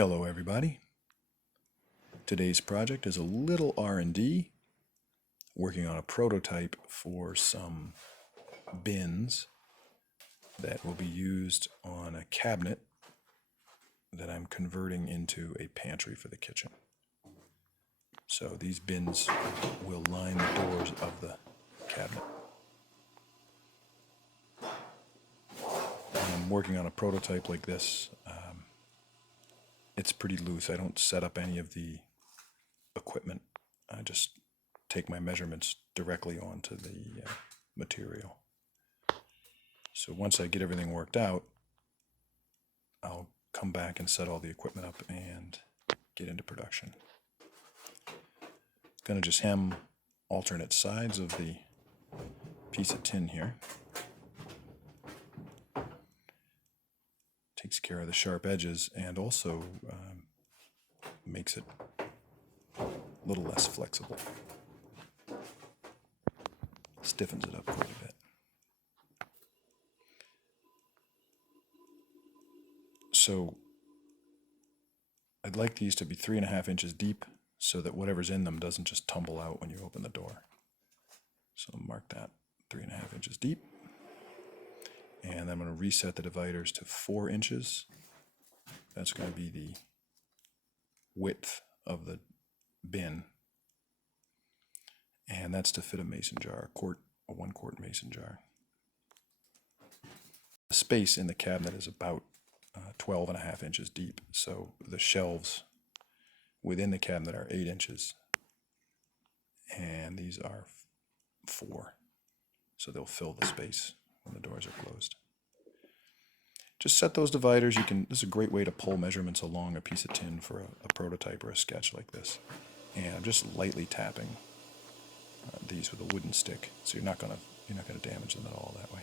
Hello everybody. Today's project is a little R&D, working on a prototype for some bins that will be used on a cabinet that I'm converting into a pantry for the kitchen. So these bins will line the doors of the cabinet. I'm working on a prototype like this. It's pretty loose. I don't set up any of the equipment. I just take my measurements directly onto the material. So once I get everything worked out, I'll come back and set all the equipment up and get into production. Gonna just hem alternate sides of the piece of tin here. Takes care of the sharp edges and also makes it a little less flexible. Stiffens it up quite a bit. So I'd like these to be 3.5 inches deep so that whatever's in them doesn't just tumble out when you open the door. So mark that 3.5 inches deep. And I'm going to reset the dividers to 4 inches. That's going to be the width of the bin. And that's to fit a mason jar, a 1-quart mason jar. The space in the cabinet is about 12.5 inches deep. So the shelves within the cabinet are 8 inches. And these are 4. So they'll fill the space when the doors are closed. Just set those dividers. This is a great way to pull measurements along a piece of tin for a prototype or a sketch like this. And I'm just lightly tapping these with a wooden stick, so you're not gonna damage them at all that way.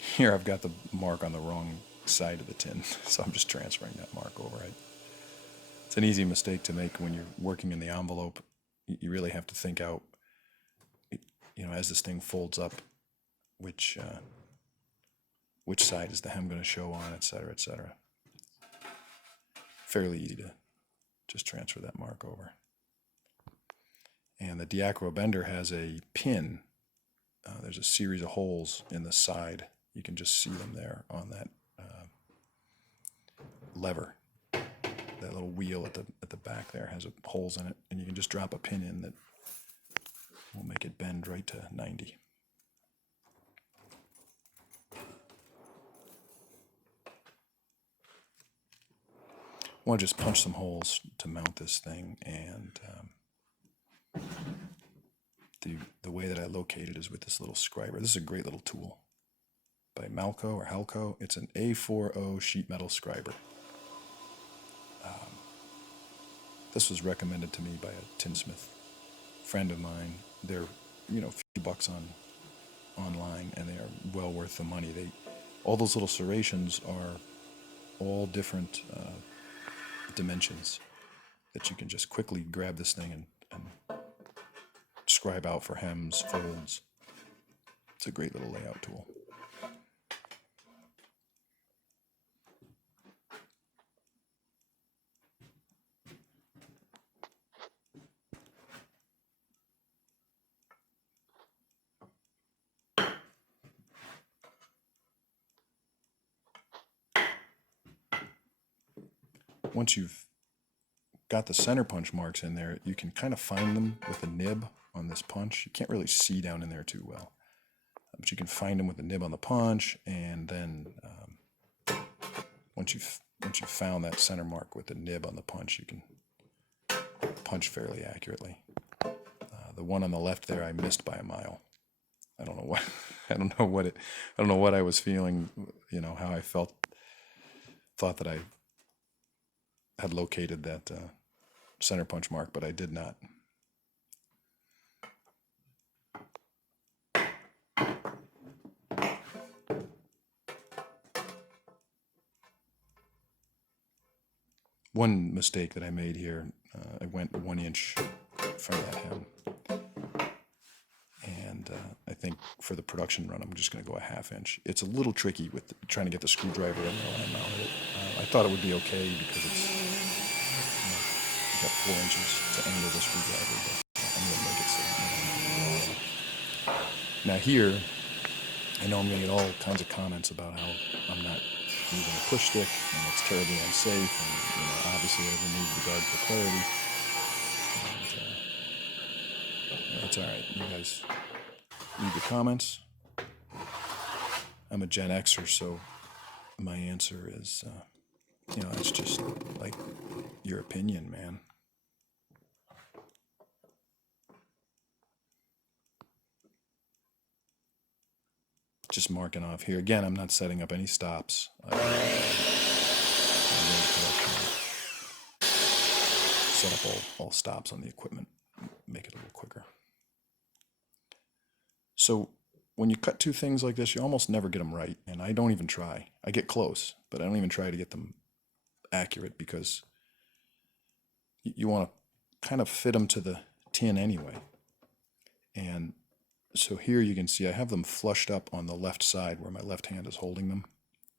Here I've got the mark on the wrong side of the tin, so I'm just transferring that mark over. It's an easy mistake to make when you're working in the envelope. You really have to think out, as this thing folds up, which side is the hem going to show on, etc., etc. Fairly easy to just transfer that mark over. And the diacro bender has a pin. There's a series of holes in the side. You can just see them there on that lever. That little wheel at the back there has holes in it, and you can just drop a pin in that will make it bend right to 90. I want to just punch some holes to mount this thing, and the way that I locate it is with this little scriber. This is a great little tool by Malco or Halco. It's an A40 sheet metal scriber. This was recommended to me by a tinsmith friend of mine. They're a few bucks online, and they are well worth the money. All those little serrations are all different dimensions that you can just quickly grab this thing and scribe out for hems, folds. It's a great little layout tool. Once you've got the center punch marks in there, you can kind of find them with the nib on this punch. You can't really see down in there too well, but you can find them with the nib on the punch, and then once you've found that center mark with the nib on the punch, you can punch fairly accurately. The one on the left there, I missed by a mile. I don't know what I don't know what I was feeling. How I thought that I had located that center punch mark, but I did not. One mistake that I made here, I went 1 inch from that hem. And I think for the production run, I'm just going to go a 1/2 inch. It's a little tricky with trying to get the screwdriver in there when I mounted it. I thought it would be okay because it's, you know, you got 4 inches to angle the screwdriver, but I'm going to make it so you know. Now here, I know I'm going to get all kinds of comments about how I'm not using a push stick and it's terribly unsafe, and you know, obviously I've removed the guard for clarity. And, it's all right. You guys read the comments. I'm a Gen Xer, so my answer is, you know, it's just like your opinion, man. Just marking off here. Again, I'm not setting up any stops. Set up all stops on the equipment, make it a little quicker. So when you cut 2 things like this, you almost never get them right, and I don't even try. I get close, but I don't even try to get them accurate because you want to kind of fit them to the tin anyway. And so here you can see I have them flushed up on the left side where my left hand is holding them,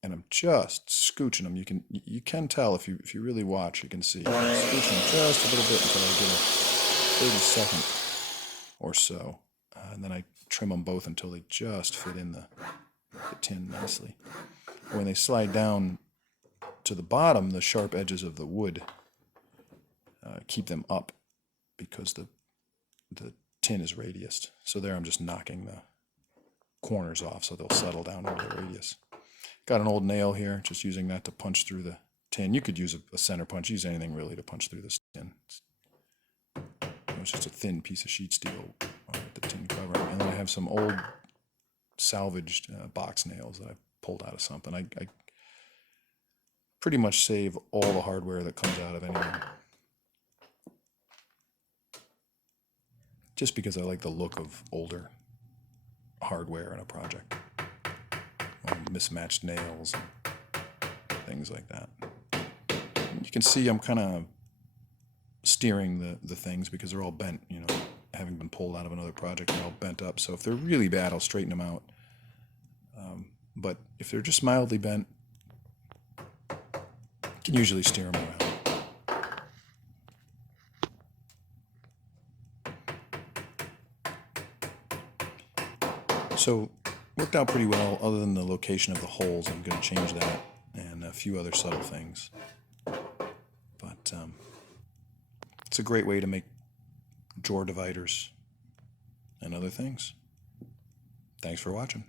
and I'm just scooching them. You can tell if you really watch, you can see I'm scooching them just a little bit until I get a 30-second or so, and then I trim them both until they just fit in the tin nicely. When they slide down to the bottom, the sharp edges of the wood keep them up because the tin is radiused. So there I'm just knocking the corners off so they'll settle down into the radius. Got an old nail here, just using that to punch through the tin. You could use a center punch, use anything really to punch through this tin. It's just a thin piece of sheet steel with the tin cover. And then I have some old salvaged box nails that I pulled out of something. I pretty much save all the hardware that comes out of anything, just because I like the look of older hardware in a project. Mismatched nails and things like that. You can see I'm kind of steering the things because they're all bent, you know, having been pulled out of another project, they're all bent up. So if they're really bad, I'll straighten them out. But if they're just mildly bent, I can usually steer them around. So worked out pretty well, other than the location of the holes. I'm going to change that and a few other subtle things. But it's a great way to make drawer dividers and other things. Thanks for watching.